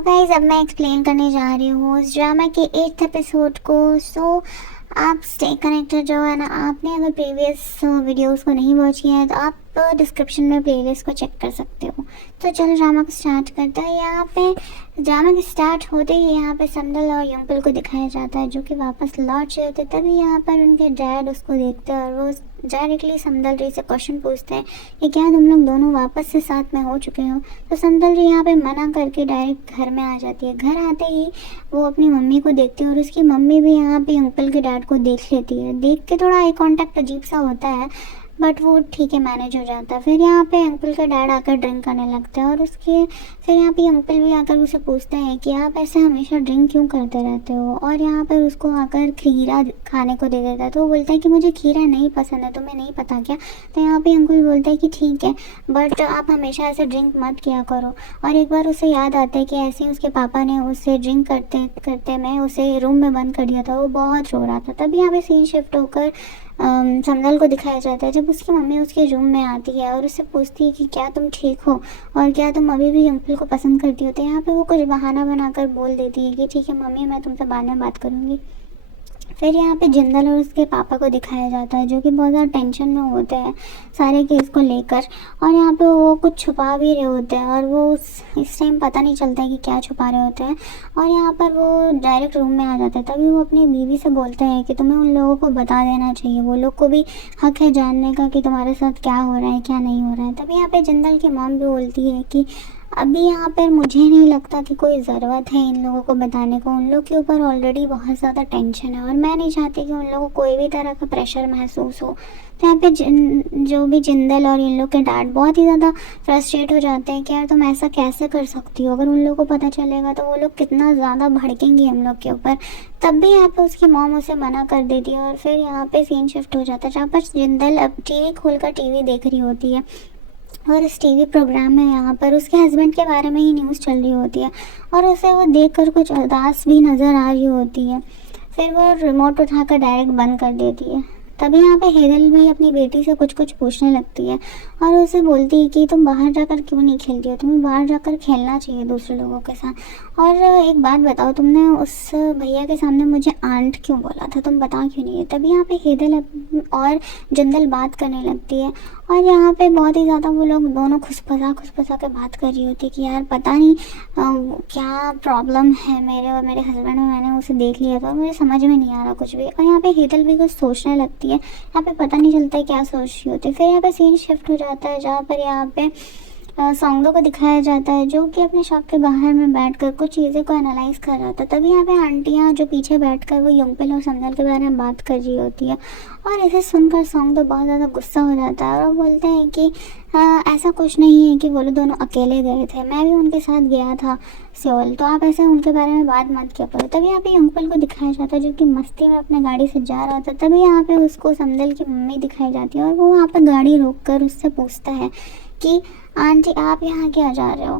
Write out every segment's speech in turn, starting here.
तो गाइज अब मैं एक्सप्लेन करने जा रही हूँ उस ड्रामा के 8th एपिसोड को। आप स्टे कनेक्टेड जो है ना। आपने अगर प्रीवियस वीडियोस को नहीं वॉच किया है तो आप डिस्क्रिप्शन में प्लेलिस्ट को चेक कर सकते हो। तो चलो ड्रामा को स्टार्ट करते हैं। यहाँ पे ड्रामा के स्टार्ट होते ही यहाँ पे समदल और यंगपल को दिखाया जाता है जो कि वापस लौट चुके होते। तभी यहाँ पर उनके डैड उसको देखते हैं और वो डायरेक्टली समदल जी से क्वेश्चन पूछते हैं कि क्या तुम लोग दोनों वापस से साथ में हो चुके हो। तो समदल जी यहाँ पे मना करके डायरेक्ट घर में आ जाती है। घर आते ही वो अपनी मम्मी को देखती है और उसकी मम्मी भी यहाँ पे अंकल के डैड को देख लेती है। देख के थोड़ा आई कांटेक्ट अजीब सा होता है बट वो ठीक है, मैनेज हो जाता है। फिर यहाँ पे अंकल का डैड आकर ड्रिंक करने लगता है और उसके फिर यहाँ पे अंकल भी आकर उसे पूछते हैं कि आप ऐसे हमेशा ड्रिंक क्यों करते रहते हो, और यहाँ पर उसको आकर खीरा खाने को दे देता है। तो वो बोलता है कि मुझे खीरा नहीं पसंद है, तुम्हें नहीं पता क्या। तो यहाँ पे अंकल बोलता है कि ठीक है बट आप हमेशा ऐसे ड्रिंक मत किया करो। और एक बार उसे याद आता है कि ऐसे ही उसके पापा ने उससे ड्रिंक करते करते मैं उसे रूम में बंद कर दिया था, वो बहुत रो रहा था। तभी यहाँ पे सीन शिफ्ट होकर समदल को दिखाया जाता है जब उसकी मम्मी उसके रूम में आती है और उससे पूछती है कि क्या तुम ठीक हो और क्या तुम अभी भी अंकल को पसंद करती हो। तो यहाँ पे वो कुछ बहाना बनाकर बोल देती है कि ठीक है मम्मी, मैं तुमसे बाद में बात करूँगी। फिर यहाँ पे जिंदल और उसके पापा को दिखाया जाता है जो कि बहुत ज़्यादा टेंशन में होते हैं सारे केस को लेकर। और यहाँ पे वो कुछ छुपा भी रहे होते हैं और वो इस टाइम पता नहीं चलता है कि क्या छुपा रहे होते हैं। और यहाँ पर वो डायरेक्ट रूम में आ जाता है। तभी वो अपनी बीवी से बोलते हैं कि तुम्हें उन लोगों को बता देना चाहिए, वो लोग को भी हक है जानने का कि तुम्हारे साथ क्या हो रहा है क्या नहीं हो रहा है। तभी यहाँ पे जिंदल की मॉम भी बोलती है कि अभी यहाँ पर मुझे नहीं लगता कि कोई ज़रूरत है इन लोगों को बताने को, उन लोग के ऊपर ऑलरेडी बहुत ज़्यादा टेंशन है और मैं नहीं चाहती कि उन लोगों को कोई भी तरह का प्रेशर महसूस हो। तो यहाँ पे जो भी जिंदल और इन लोग के डैड बहुत ही ज़्यादा फ्रस्ट्रेट हो जाते हैं कि यार तुम ऐसा कैसे कर सकती हो, अगर उन लोगों को पता चलेगा तो वो लोग कितना ज़्यादा भड़केंगे हम लोग के ऊपर। तब भी यहाँ पे उसकी मॉम उसे मना कर देती है और फिर यहाँ पे सीन शिफ्ट हो जाता है जहाँ पर जिंदल अब टीवी खोलकर टीवी देख रही होती है और इस टीवी प्रोग्राम में यहाँ पर उसके हस्बैंड के बारे में ही न्यूज़ चल रही होती है और उसे वो देखकर कुछ उदास भी नज़र आ रही होती है। फिर वो रिमोट उठाकर डायरेक्ट बंद कर देती है। तभी यहाँ पे हेदल भी अपनी बेटी से कुछ कुछ पूछने लगती है और उसे बोलती है कि तुम बाहर जाकर क्यों नहीं खेलती हो, तुम्हें बाहर जाकर खेलना चाहिए दूसरे लोगों के साथ। और एक बात बताओ, तुमने उस भैया के सामने मुझे आंट क्यों बोला था, तुम बता क्यों नहीं है। तभी यहाँ पे हेदल और जिंदल बात करने लगती है और यहाँ पे बहुत ही ज़्यादा वो लोग दोनों खुसपसा के बात कर रही होती है कि यार पता नहीं क्या प्रॉब्लम है मेरे और मेरे हस्बैंड में, मैंने उसे देख लिया था और मुझे समझ में नहीं आ रहा कुछ भी। और यहाँ पे हेदल भी कुछ सोचने लगती है, यहाँ पे पता नहीं चलता है क्या सोच रही होती है। फिर यहाँ पे सीन शिफ्ट हो जाता है जहाँ पर यहाँ पे सौंदों को दिखाया जाता है जो कि अपने शॉप के बाहर में बैठकर कुछ चीज़ें को एनालाइज कर रहा था। तभी यहाँ पे आंटियाँ जो पीछे बैठकर वो यंगपल और समदल के बारे में बात कर रही होती है और इसे सुनकर सौंग तो बहुत ज़्यादा गुस्सा हो जाता है और वो बोलते हैं कि ऐसा कुछ नहीं है कि वो लोग दोनों अकेले गए थे, मैं भी उनके साथ गया था सियोल, तो आप ऐसे उनके बारे में बात मत किया करो। तभी यहाँ पे यंगपल को दिखाया जाता है जो कि मस्ती में अपने गाड़ी से जा रहा था। तभी यहाँ पे उसको समदल की मम्मी दिखाई जाती है और वो वहाँ पर गाड़ी रोक कर उससे पूछता है कि आंटी आप यहाँ क्या जा रहे हो।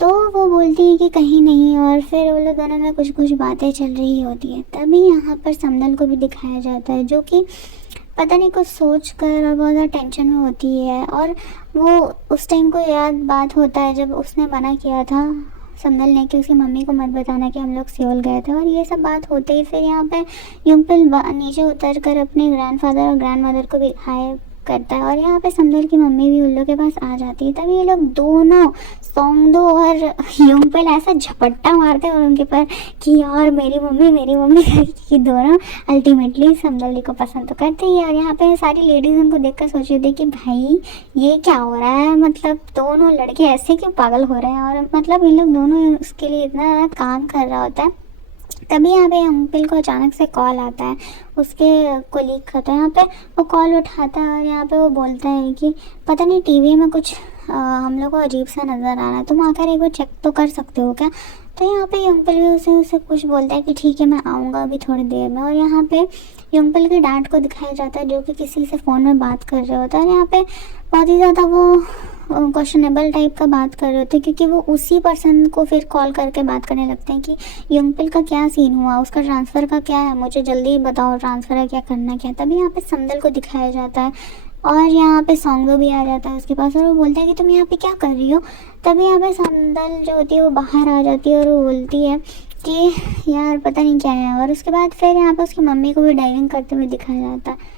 तो वो बोलती है कि कहीं नहीं और फिर वो लोग दोनों में कुछ कुछ बातें चल रही होती है। तभी यहाँ पर समदल को भी दिखाया जाता है जो कि पता नहीं कुछ सोच कर और बहुत ज़्यादा टेंशन में होती है और वो उस टाइम को याद बात होता है जब उसने मना किया था समदल ने कि उसकी मम्मी को मत बताना कि हम लोग सियोल गए थे। और ये सब बात होते ही फिर यहाँ पे यंगपल नीचे उतर कर अपने ग्रैंडफादर और ग्रैंडमदर को भी हाय करता है और यहाँ पे समदल की मम्मी भी उन लोग के पास आ जाती है। तभी ये लोग दोनों सौंदो और यंगपल ऐसा झपट्टा मारते हैं उनके पर कि यार मेरी मम्मी कि दोनों अल्टीमेटली समदल को पसंद तो करते ही है। और यहाँ पे सारी लेडीज़ उनको देखकर सोच रही थी कि भाई ये क्या हो रहा है, मतलब दोनों लड़के ऐसे क्यों पागल हो रहे हैं और मतलब इन लोग दोनों उसके लिए इतना काम कर रहा होता है। तभी यहाँ पे अंकल को अचानक से कॉल आता है उसके कोलीग का। तो यहाँ पे वो कॉल उठाता है और यहाँ पे वो बोलता है कि पता नहीं टीवी में कुछ हम लोग को अजीब सा नज़र आ रहा है, तुम आकर एक बार चेक तो कर सकते हो क्या। तो यहाँ पे अंकल भी उसे कुछ बोलता है कि ठीक है मैं आऊँगा अभी थोड़ी देर में। और यहाँ पे अंकल के डैड को दिखाया जाता है जो कि किसी से फ़ोन में बात कर रहे होता है और यहाँ पे बहुत ही ज़्यादा वो क्वेश्चनेबल टाइप का बात कर रहे होते हैं क्योंकि वो उसी पर्सन को फिर कॉल करके बात करने लगते हैं कि यंगपल का क्या सीन हुआ, उसका ट्रांसफ़र का क्या है, मुझे जल्दी बताओ ट्रांसफ़र है क्या करना क्या। तभी यहाँ पे समदल को दिखाया जाता है और यहाँ पे सॉन्ग भी आ जाता है उसके पास और वो बोलता है कि तुम यहाँ पे क्या कर रही हो। तभी यहाँ पे संदल जो होती है वो बाहर आ जाती है और वो बोलती है कि यार पता नहीं क्या है। और उसके बाद फिर यहाँ पे उसकी मम्मी को भी डाइविंग करते हुए दिखाया जाता है।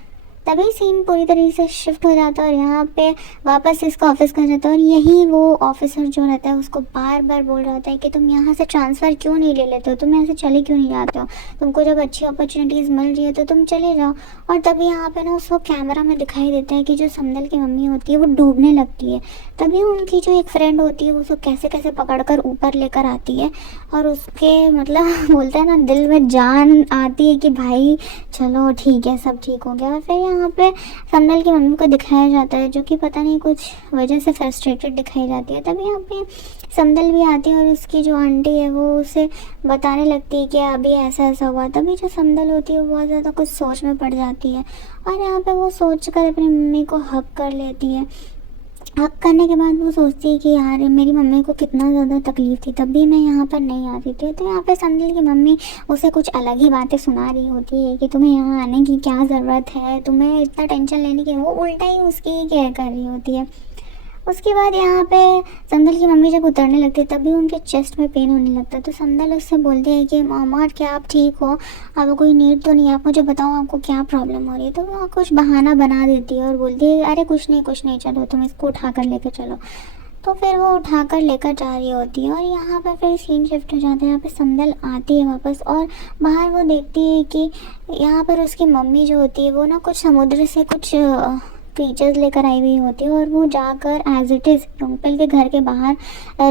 तभी सीन पूरी तरीके से शिफ्ट हो जाता है और यहाँ पे वापस इसका ऑफिस कर जाता है। और यही वो ऑफिसर जो रहता है उसको बार बार बोल रहा होता है कि तुम यहाँ से ट्रांसफ़र क्यों नहीं ले लेते हो, तुम यहाँ से चले क्यों नहीं जाते हो, तुमको जब अच्छी अपॉर्चुनिटीज़ मिल रही है तो तुम चले जाओ। और तभी यहाँ पे ना उसको कैमरा में दिखाई देता है कि जो समदल की मम्मी होती है वो डूबने लगती है। तभी उनकी जो एक फ्रेंड होती है वो उसको कैसे कैसे पकड़ कर ऊपर लेकर आती है और उसके मतलब बोलता है ना दिल में जान आती है कि भाई चलो ठीक है सब ठीक हो गया। और फिर यहाँ पे समदल की मम्मी को दिखाया जाता है जो कि पता नहीं कुछ वजह से फ्रस्ट्रेटेड दिखाई जाती है। तभी यहाँ पे समदल भी आती है और उसकी जो आंटी है वो उसे बताने लगती है कि अभी ऐसा ऐसा हुआ। तभी जो समदल होती है वो बहुत ज़्यादा कुछ सोच में पड़ जाती है और यहाँ पे वो सोच कर अपनी मम्मी को हक कर लेती है। हक करने के बाद वो सोचती है कि यार मेरी मम्मी को कितना ज़्यादा तकलीफ़ थी तब भी मैं यहाँ पर नहीं आती थी। तो यहाँ पे समदल की मम्मी उसे कुछ अलग ही बातें सुना रही होती है कि तुम्हें यहाँ आने की क्या ज़रूरत है, तुम्हें इतना टेंशन लेने की, वो उल्टा ही उसकी ही केयर कर रही होती है। उसके बाद यहाँ पे समदल की मम्मी जब उतरने लगती है तभी उनके चेस्ट में पेन होने लगता है। तो समदल उससे बोलती है कि मामा क्या आप ठीक हो, आपको कोई नीड तो नहीं है, आप मुझे बताओ आपको क्या प्रॉब्लम हो रही है। तो वो कुछ बहाना बना देती है और बोलती है अरे कुछ नहीं चलो तुम इसको उठा कर लेकर चलो। तो फिर वो उठा कर लेकर जा रही होती है और यहाँ पर फिर सीन शिफ्ट हो जाता है। यहाँ पे समदल आती है वापस और बाहर वो देखती है कि यहाँ पर उसकी मम्मी जो होती है वो ना कुछ समुद्र से कुछ क्रीचर्स लेकर आई हुई होती है और वो जाकर एज इट इज़ योंगपल के घर के बाहर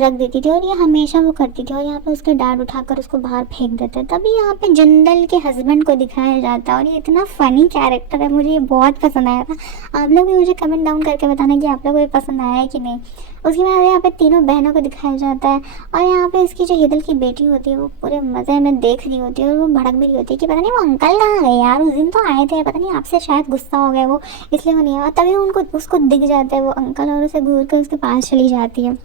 रख देती थी और ये हमेशा वो करती थी। और यहाँ पे उसके डैड उठाकर उसको बाहर फेंक देते हैं। तभी यहाँ पे जिंदल के हस्बैंड को दिखाया जाता है और ये इतना फ़नी कैरेक्टर है, मुझे ये बहुत पसंद आया था। आप लोग भी मुझे कमेंट डाउन करके बताना कि आप लोगों को ये पसंद आया है कि नहीं। उसके बाद यहाँ पे तीनों बहनों को दिखाया जाता है और यहाँ पे इसकी जो हिदल की बेटी होती है वो पूरे मज़े में देख रही होती है और वो भड़क भी रही होती है कि पता नहीं वो अंकल कहाँ गए यार, उस दिन तो आए थे, पता नहीं आपसे शायद गुस्सा हो गया वो इसलिए वो नहीं आया। तभी उनको उसको दिख जाता है वो अंकल और उसे घूर कर उसके पास चली जाती है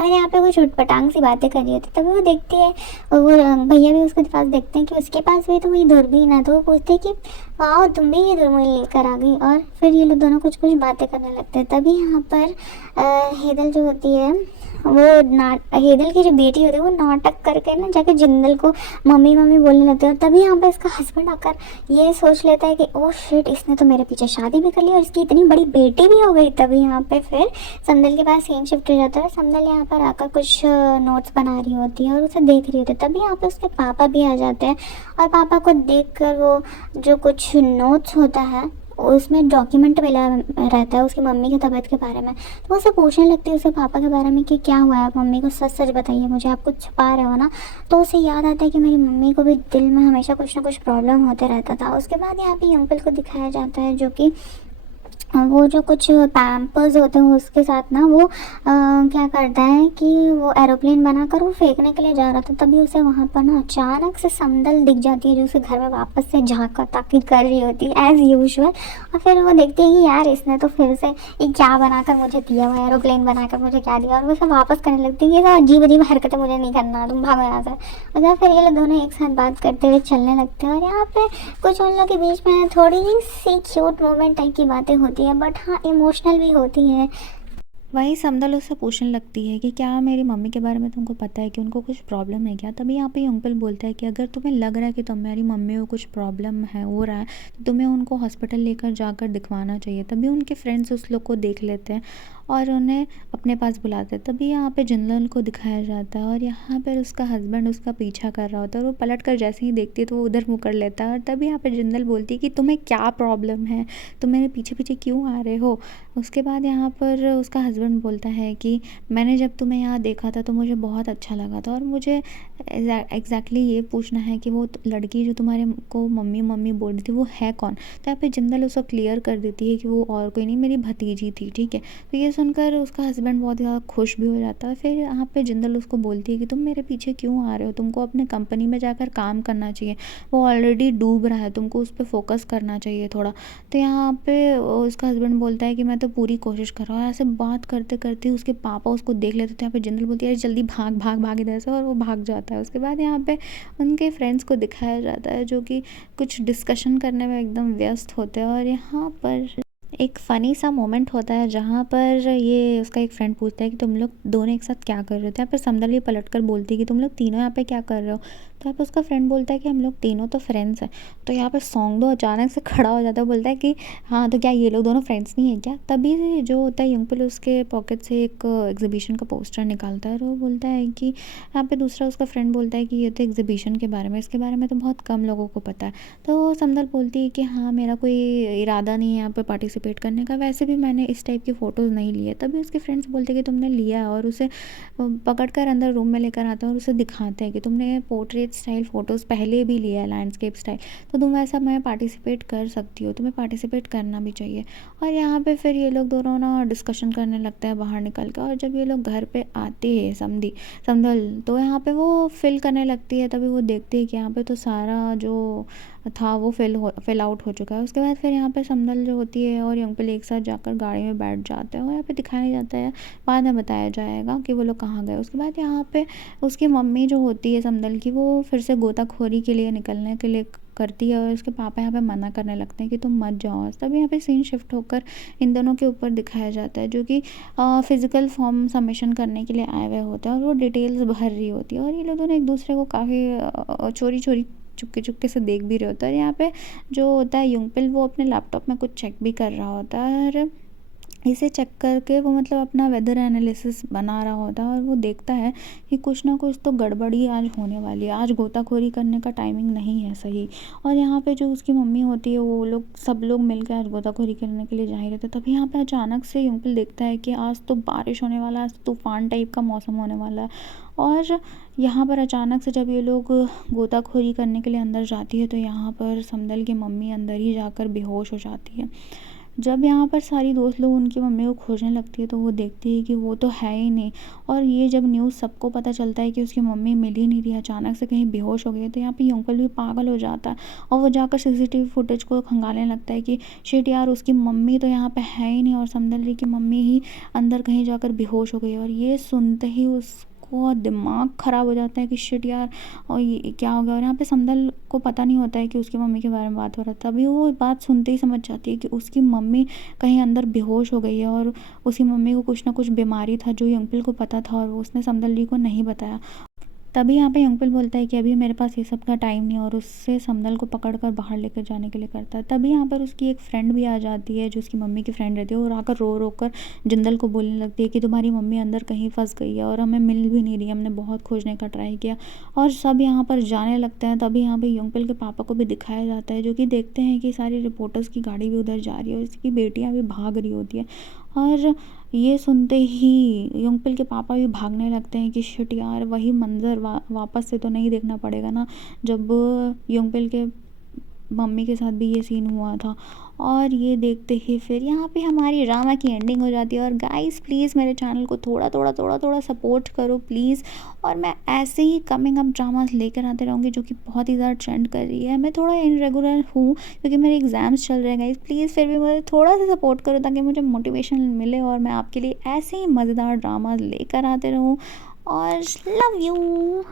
और यहाँ पे वो छुटपटांग सी बातें कर रही होती है। तभी वो देखती है और वो भैया भी उसके पास देखते हैं कि उसके पास भी तो वही दूरबीन है। तो वो पूछते हैं कि वाह तुम भी ये दूरबीन लेकर आ गई। और फिर ये लोग दोनों कुछ कुछ बातें करने लगते हैं। तभी यहाँ पर हेदल जो होती है वो हेदल की जो बेटी होती है वो नाटक करके ना जाके जिंदल को मम्मी मम्मी बोलने लगती है। और तभी यहाँ पे इसका हस्बैंड आकर ये सोच लेता है कि ओह शिट इसने तो मेरे पीछे शादी भी कर ली और इसकी इतनी बड़ी बेटी भी हो गई। तभी यहाँ पे फिर समदल के पास सीन शिफ्ट हो जाता है। समदल यहाँ पर आकर कुछ नोट्स बना रही होती है और उसे देख रही होती है। तभी यहाँ पे उसके पापा भी आ जाते हैं और पापा को देख कर वो जो कुछ नोट्स होता है उसमें डॉक्यूमेंट मिला रहता है उसकी मम्मी की तबीयत के बारे में। तो उसे पूछने लगती है उसके पापा के बारे में कि क्या हुआ है, मम्मी को सच सच बताइए मुझे, आप कुछ छुपा रहे हो ना। तो उसे याद आता है कि मेरी मम्मी को भी दिल में हमेशा कुछ ना कुछ प्रॉब्लम होते रहता था। उसके बाद यहाँ पे अंकल को दिखाया जाता है जो कि वो जो कुछ पैम्पर्स होते हैं उसके साथ ना वो क्या करता है कि वो एरोप्लेन बनाकर वो फेंकने के लिए जा रहा था। तभी उसे वहाँ पर ना अचानक से समदल दिख जाती है जो उसे घर में वापस से झाँका ताकि कर रही होती है एज़ यूजुअल। और फिर वो देखती है कि यार इसने तो फिर से ये क्या बनाकर मुझे दिया हुआ, एरोप्लेन बनाकर मुझे क्या दिया। और वो सब वापस करने लगती है, ये सब अजीब अजीब हरकतें मुझे नहीं करना, तुम भागो यहाँ से। और फिर ये लोग दोनों एक साथ बात करते हुए चलने लगते हैं और यहाँ पे कुछ उन लोग के बीच में थोड़ी सी क्यूट मोमेंट टाइप की बातें होती है बट हाँ इमोशनल भी होती है। वहीं समदल उससे पूछने लगती है कि क्या मेरी मम्मी के बारे में तुमको पता है कि उनको कुछ प्रॉब्लम है क्या। तभी यहाँ पे अंकल बोलता है कि अगर तुम्हें लग रहा है कि तुम्हारी मम्मी को कुछ प्रॉब्लम है हो रहा है तो तुम्हें उनको हॉस्पिटल लेकर जाकर दिखवाना चाहिए। तभी उनके फ्रेंड्स उस लोग को देख लेते हैं और उन्हें अपने पास बुलाते हैं। तभी यहाँ पे जिंदल को दिखाया जाता है और यहाँ पर उसका हस्बैंड उसका पीछा कर रहा होता है और वो पलट कर जैसे ही देखती है तो वो उधर मुँह कर लेता है। और तभी यहाँ पे जिंदल बोलती है कि तुम्हें क्या प्रॉब्लम है, तुम मेरे पीछे पीछे क्यों आ रहे हो। उसके बाद यहाँ पर उसका हस्बैंड बोलता है कि मैंने जब तुम्हें यहाँ देखा था तो मुझे बहुत अच्छा लगा था और मुझे एग्जैक्टली ये पूछना है कि वो लड़की जो तुम्हारे को मम्मी मम्मी बोल रही थी वो है कौन। तो यहाँ पे जिंदल उसको क्लियर कर देती है कि वो और कोई नहीं मेरी भतीजी थी, ठीक है। तो ये सुनकर उसका हस्बैंड बहुत ज़्यादा खुश भी हो जाता है। फिर यहाँ पे जिंदल उसको बोलती है कि तुम मेरे पीछे क्यों आ रहे हो, तुमको अपने कंपनी में जाकर काम करना चाहिए, वो ऑलरेडी डूब रहा है, तुमको उस पर फोकस करना चाहिए थोड़ा। तो यहाँ पे उसका हस्बैंड बोलता है कि मैं तो पूरी कोशिश कर रहा हूँ। ऐसे बात करते करते उसके पापा उसको देख लेते थे। यहाँ पे जिंदल बोलती है जल्दी भाग भाग भाग इधर से और वो भाग जाता है। उसके बाद यहाँ पे उनके फ्रेंड्स को दिखाया जाता है जो कि कुछ डिस्कशन करने में एकदम व्यस्त होते हैं और यहाँ पर एक फ़नी सा मोमेंट होता है जहाँ पर ये उसका एक फ्रेंड पूछता है कि तुम लोग दोनों एक साथ क्या कर रहे हो, तो यहाँ पर समदल ये पलट कर बोलती है कि तुम लोग तीनों यहाँ पे क्या कर रहे हो। तो यहाँ पे उसका फ्रेंड बोलता है कि हम लोग तीनों तो फ्रेंड्स हैं। तो यहाँ पे सॉन्ग दो अचानक से खड़ा हो जाता है, बोलता है कि हाँ तो क्या ये लोग दोनों फ्रेंड्स नहीं है क्या। तभी से जो होता है युंगपिल उसके पॉकेट से एक एग्जीबिशन का पोस्टर निकालता है और वो बोलता है कि यहाँ पे दूसरा उसका फ्रेंड बोलता है कि ये तो एग्जीबिशन के बारे में, इसके बारे में तो बहुत कम लोगों को पता है। तो समदल बोलती है कि हाँ मेरा कोई इरादा नहीं है यहाँ पे पार्टिसिपेट करने का, वैसे भी मैंने इस टाइप की फ़ोटोज़ नहीं ली है। तभी उसके फ्रेंड्स बोलते हैं कि तुमने लिया है, और उसे पकड़ कर अंदर रूम में लेकर आते हैं और उसे दिखाते हैं कि तुमने पोर्ट्रेट स्टाइल फ़ोटोज़ पहले भी लिया है, लैंडस्केप स्टाइल, तो तुम ऐसा मैं पार्टिसिपेट कर सकती हो, तुम्हें पार्टिसिपेट करना भी चाहिए। और यहाँ पे फिर ये लोग दोनों ना डिस्कशन करने लगते हैं बाहर निकल कर। और जब ये लोग घर पे आते हैं समदल, तो यहाँ पे वो फिल करने लगती है। तभी वो देखती है कि यहाँ पे तो सारा जो था वो फिल आउट हो चुका है। उसके बाद फिर यहाँ पे समदल जो होती है और यंगपिल एक साथ जाकर गाड़ी में बैठ जाते हैं और यहाँ पे दिखाया नहीं जाता है, बाद में बताया जाएगा कि वो लोग कहाँ गए। उसके बाद यहाँ पे उसकी मम्मी जो होती है समदल की, वो फिर से गोताखोरी के लिए निकलने के लिए करती है और उसके पापा यहाँ पे मना करने लगते हैं कि तुम मत जाओ। तब यहाँ पे सीन शिफ्ट होकर इन दोनों के ऊपर दिखाया जाता है, जो कि फिज़िकल फॉर्म सबमिशन करने के लिए आए हुए होते हैं और वो डिटेल्स भर रही होती है। और ये लोग दोनों एक दूसरे को काफ़ी चोरी चोरी चुपके चुपके से देख भी रहे होते हैं। और यहाँ पे जो होता है युंगपिल, वो अपने लैपटॉप में कुछ चेक भी कर रहा होता है और इसे चेक करके वो मतलब अपना वेदर एनालिसिस बना रहा होता है। और वो देखता है कि कुछ ना कुछ तो गड़बड़ी आज होने वाली है, आज गोताखोरी करने का टाइमिंग नहीं है सही। और यहाँ पे जो उसकी मम्मी होती है, वो लोग सब लोग मिलकर आज गोताखोरी करने के लिए जा ही रहते। तभी यहाँ पे अचानक से युंगपिल देखता है कि आज तो बारिश होने वाला है, आज तो तूफान टाइप का मौसम होने वाला है। और यहाँ पर अचानक से जब ये लोग गोताखोरी करने के लिए अंदर जाती है, तो यहाँ पर समदल की मम्मी अंदर ही जाकर बेहोश हो जाती है। जब यहाँ पर सारी दोस्त लोग उनकी मम्मी को खोजने लगती है, तो वो देखती है कि वो तो है ही नहीं। और ये जब न्यूज़ सबको पता चलता है कि उसकी मम्मी मिल ही नहीं रही, अचानक से कहीं बेहोश हो गई है, तो यहाँ पे युंगपिल भी पागल हो जाता है और वो जाकर सीसीटीवी फुटेज को खंगालने लगता है कि शिट यार, उसकी मम्मी तो यहाँ पे है ही नहीं और समदल जी की मम्मी ही अंदर कहीं जाकर बेहोश हो गई है। और ये सुनते ही उसको दिमाग ख़राब हो जाता है कि शिट यार, और ये क्या हो गया। और यहाँ पे समदल को पता नहीं होता है कि उसकी मम्मी के बारे में बात हो रहा है। तभी वो बात सुनते ही समझ जाती है कि उसकी मम्मी कहीं अंदर बेहोश हो गई है और उसकी मम्मी को कुछ ना कुछ बीमारी था जो युंगपिल को पता था और उसने समदल जी को नहीं बताया। तभी यहाँ पे युंगपिल बोलता है कि अभी मेरे पास ये सब का टाइम नहीं, और उससे समदल को पकड़ कर बाहर लेकर जाने के लिए करता है। तभी यहाँ पर उसकी एक फ्रेंड भी आ जाती है जो उसकी मम्मी की फ्रेंड रहती है, और आकर रो रो कर जिंदल को बोलने लगती है कि तुम्हारी मम्मी अंदर कहीं फंस गई है और हमें मिल भी नहीं रही, हमने बहुत खोजने का ट्राई किया। और सब यहाँ पर जाने लगते हैं। तभी यहाँ पे युंगपिल के पापा को भी दिखाया जाता है, जो कि देखते हैं कि सारी रिपोर्टर्स की गाड़ी भी उधर जा रही है और उसकी बेटियाँ भी भाग रही होती है। और ये सुनते ही युंगपिल के पापा भी भागने लगते हैं कि शिट यार, वही मंज़र वापस से तो नहीं देखना पड़ेगा ना, जब युंगपिल के मम्मी के साथ भी ये सीन हुआ था। और ये देखते ही फिर यहाँ पे हमारी ड्रामा की एंडिंग हो जाती है। और गाइस प्लीज़ मेरे चैनल को थोड़ा थोड़ा थोड़ा थोड़ा सपोर्ट करो प्लीज़। और मैं ऐसे ही कमिंग अप ड्रामास लेकर आते रहूँगी जो कि बहुत ही ज़्यादा ट्रेंड कर रही है। मैं थोड़ा इनरेगुलर हूँ क्योंकि मेरे एग्ज़ाम्स चल रहे हैं गाइस, प्लीज़ फिर भी मुझे थोड़ा सा सपोर्ट करो ताकि मुझे मोटिवेशन मिले और मैं आपके लिए ऐसे ही मज़ेदार ड्रामास लेकर आते रहूँ। और लव यू।